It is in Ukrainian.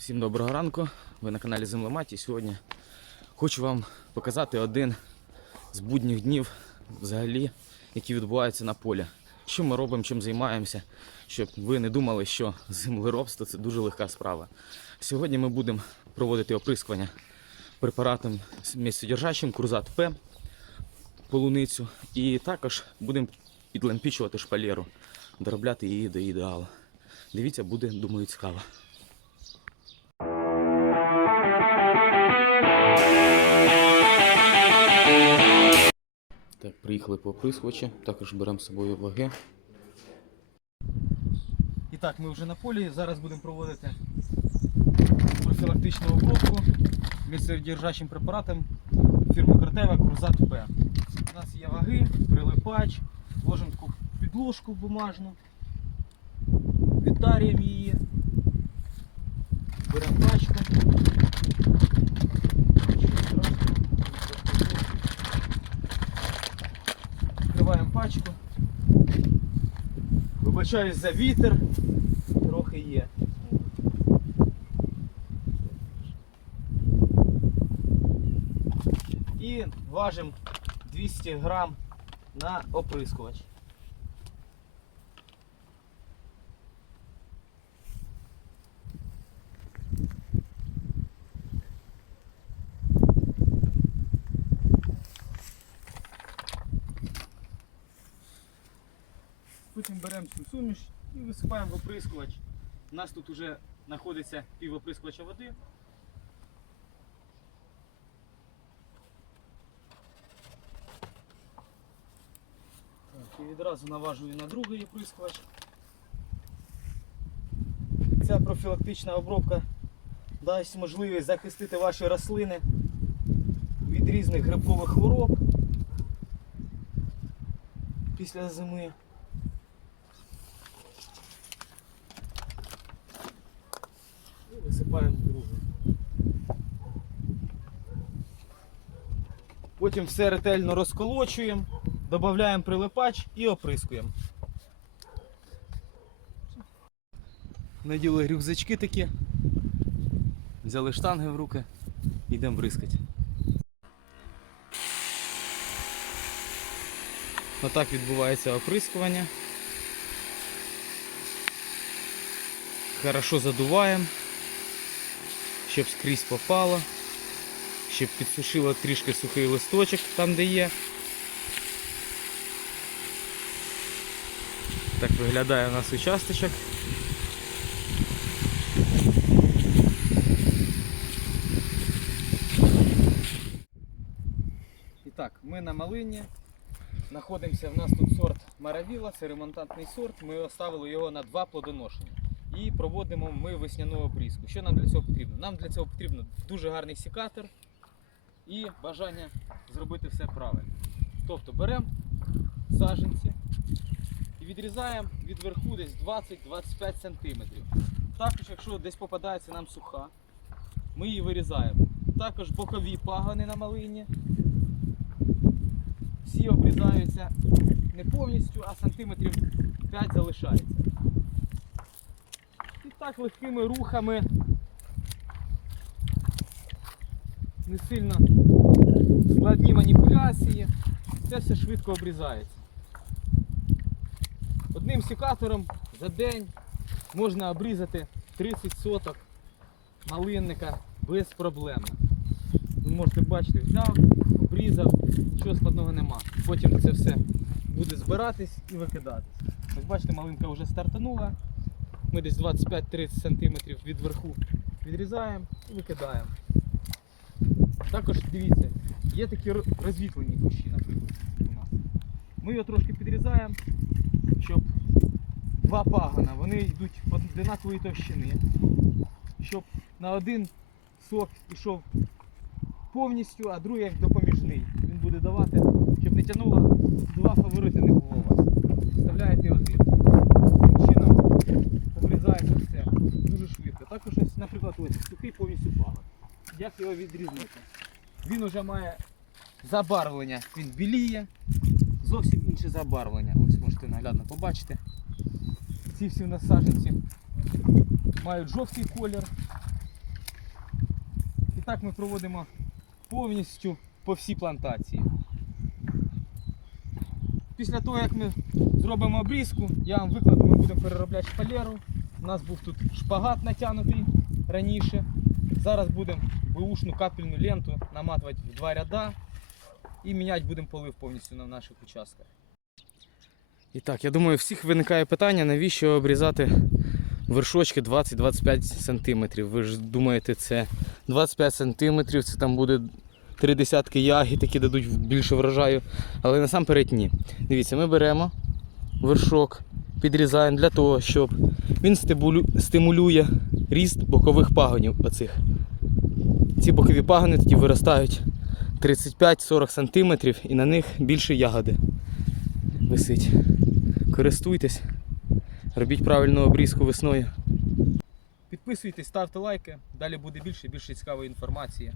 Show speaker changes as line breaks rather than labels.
Всім доброго ранку. Ви на каналі Землематі. Сьогодні хочу вам показати один з будніх днів, взагалі, які відбуваються на полі. Що ми робимо, чим займаємося, щоб ви не думали, що землеробство це дуже легка справа. Сьогодні ми будемо проводити оприскування препаратом місцедержачим Курзат П полуницю. І також будемо підлампічувати шпалеру, доробляти її до ідеалу. Дивіться, буде, думаю, цікаво. Приїхали по оприскувачі, також беремо з собою ваги. І так, ми вже на полі. Зараз будемо проводити профілактичну обробку місцедержачим препаратом фірми Картева Крузат П. У нас є ваги, прилипач, ложимо таку підложку бумажну, віддарюємо її, беремо пачку. Пачку. Вибачаюсь за вітер, трохи є. І важимо 200 грам на оприскувач. Потім цю суміш і висипаємо в оприскувач. У нас тут вже знаходиться пів оприскувача води. Так, і відразу наважую на другий оприскувач. Ця профілактична обробка дасть можливість захистити ваші рослини від різних грибкових хвороб після зими. Висипаємо другу. Потім все ретельно розколочуємо, додаємо прилипач і оприскуємо. Наділи рюкзачки такі, взяли штанги в руки, йдемо бризкати. Отак відбувається оприскування. Хорошо задуваємо, щоб скрізь попало, щоб підсушило трішки сухий листочок там, де є. Так виглядає у нас участочок. І так, ми на малині. Знаходимося, в нас тут сорт Маравіла, це ремонтантний сорт. Ми оставили його на два плодоношення. І проводимо ми весняну обрізку. Що нам для цього потрібно? Нам для цього потрібно дуже гарний секатор і бажання зробити все правильно. Тобто беремо саженці і відрізаємо від верху десь 20-25 см. Також, якщо десь попадається нам суха, ми її вирізаємо. Також бокові пагони на малині. Всі обрізаються не повністю, а сантиметрів 5 залишається. Так легкими рухами, не сильно складні маніпуляції, це все швидко обрізається. Одним секатором за день можна обрізати 30 соток малинника без проблем. Ви можете бачити, взяв, обрізав, нічого складного нема. Потім це все буде збиратись і викидатись. Ось бачите, малинка вже стартанула. Ми десь 25-30 см від верху відрізаємо і викидаємо. Також дивіться, є такі розвітлені кущі, наприклад, у нас. Ми його трошки підрізаємо, щоб два пагона, вони йдуть однакової товщини, щоб на один сок йшов повністю, а другий як допоміжний. Він буде давати, щоб не тягнуло, два фаворити не було у вас. Вставляєте один. Таким чином обрізається все дуже швидко. Також ось, наприклад, ось сухий повністю пагон. Як його відрізнити? Він вже має забарвлення, він біліє, зовсім інше забарвлення. Ось можете наглядно побачити. Ці всі у нас саджанці мають жовтий колір, І так ми проводимо повністю по всій плантації. Після того, як ми зробимо обрізку, я вам викладу, ми будемо переробляти шпалеру. У нас був тут шпагат натягнутий раніше. Зараз будемо бушну капельну ленту наматувати в два ряда і міняти будемо полив повністю на наших участках. І так, я думаю, всіх виникає питання, навіщо обрізати вершочки 20-25 см. Ви ж думаєте, це 25 см, це там буде три десятки ягід, які дадуть більше врожаю. Але насамперед ні. Дивіться, ми беремо вершок, підрізаємо для того, щоб він стимулює ріст бокових пагонів оцих. Ці бокові пагони тоді виростають 35-40 см і на них більше ягоди висить. Користуйтесь, робіть правильну обрізку весною. Підписуйтесь, ставте лайки, далі буде більше і більше цікавої інформації.